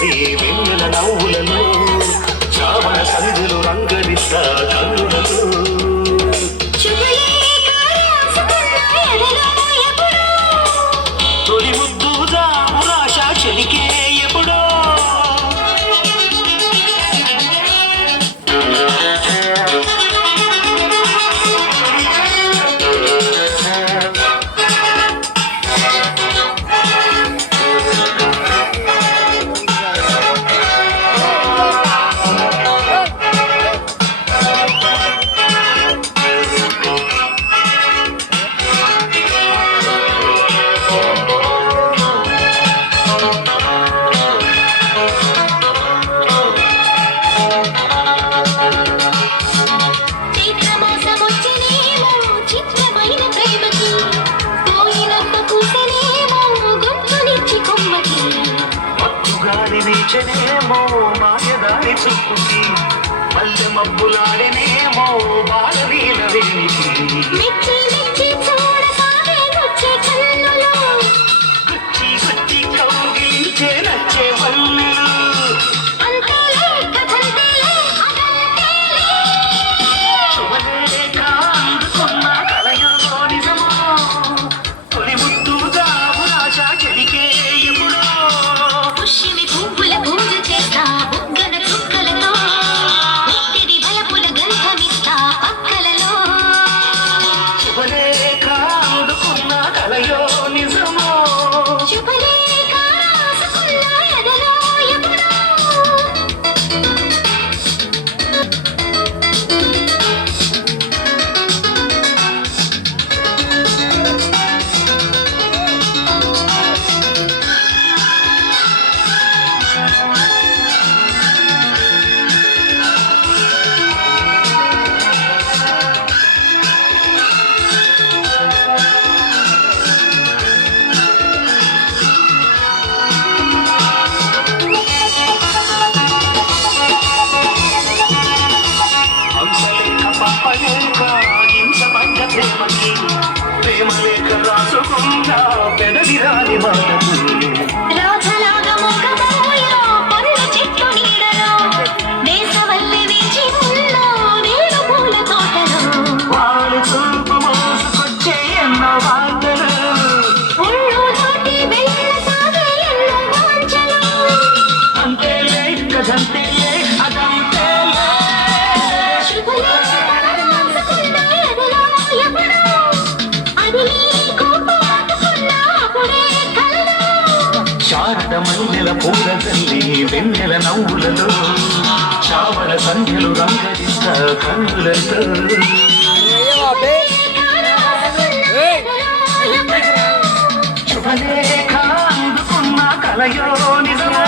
కలిసి వెన్నెల నవ్వులలో చావన సందులు రంగరిస్తా కన్నులతో తొలి ముద్దు జామురాశ చెలికే ఎప్పుడో వీచనేమో మాయదారి చుక్కుకి మల్లె మబ్బులాడనేమో బాలవీల వేణికి గుచ్చి గుచ్చి కౌగిలించే నచ్చే వల్లులు శుభలేఖ అందుకున్న కలయో నిజమో తొలి ముద్దు జాబురాశ చెలికే ఎప్పుడో ప్రేమలేఖ రాసుకున్నా పెదవిరాని మాటలు వాళ్ళు చూపు మోసుకొచ్చే ఎన్నో వార్తలు అంతేలే కదంతేలే అదంతేలే శారద మల్లెల పూలతల్లి వెన్నెల నవ్వులలో చావల సంధ్యలు రంగరిస్తా కన్నులతో శుభలేఖ అందుకున్న కలయో నిజమో